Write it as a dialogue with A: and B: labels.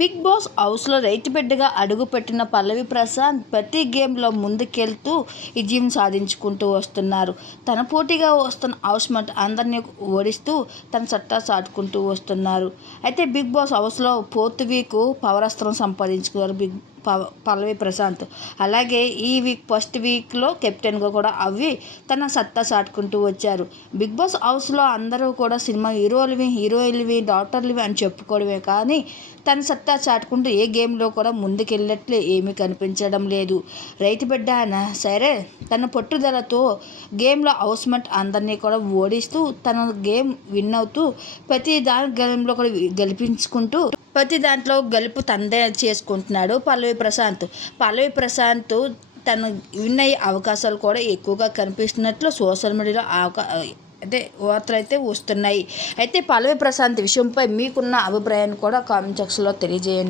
A: Big boss హౌస్లో రైతు బిడ్డగా అడుగుపెట్టిన పల్లవి ప్రశాంత్ ప్రతి గేమ్లో ముందుకెళ్తూ విజయం సాధించుకుంటూ వస్తున్నారు. తన పోటీగా వస్తున్న హౌస్ మట్ అందరినీ ఓడిస్తూ తన సట్టా సాటుకుంటూ వస్తున్నారు. అయితే బిగ్ బాస్ హౌస్లో ఫోర్త్ వీక్ పవరస్త్రం సంపాదించుకున్నారు బిగ్ పల్లవి ప్రశాంత్. అలాగే ఈ వీక్ ఫస్ట్ వీక్లో కెప్టెన్గా కూడా అవి తన సత్తా చాటుకుంటూ వచ్చారు. బిగ్ బాస్ హౌస్లో అందరూ కూడా సినిమా హీరోలవి హీరోయిన్లవి డాక్టర్లవి అని చెప్పుకోవడమే కానీ తన సత్తా చాటుకుంటూ ఏ గేమ్లో కూడా ముందుకెళ్ళట్లు ఏమీ కనిపించడం లేదు. రైతు బిడ్డ అయినా సరే తన పట్టుదలతో గేమ్లో హౌస్మెంట్ అందరినీ కూడా ఓడిస్తూ తన గేమ్ విన్ అవుతూ ప్రతి దాని గేమ్లో కూడా గెలిపించుకుంటూ ప్రతి దాంట్లో గెలుపు తందే చేసుకుంటున్నాడు పల్లవి ప్రశాంత్. పల్లవి ప్రశాంత్ తను విన్ అయ్యే అవకాశాలు కూడా ఎక్కువగా కనిపిస్తున్నట్లు సోషల్ మీడియాలో అవకా అయితే వార్తలు అయితే వస్తున్నాయి. అయితే పల్లవి ప్రశాంత్ విషయంపై మీకున్న అభిప్రాయాన్ని కూడా కామెంట్ సెక్షన్లో తెలియజేయండి.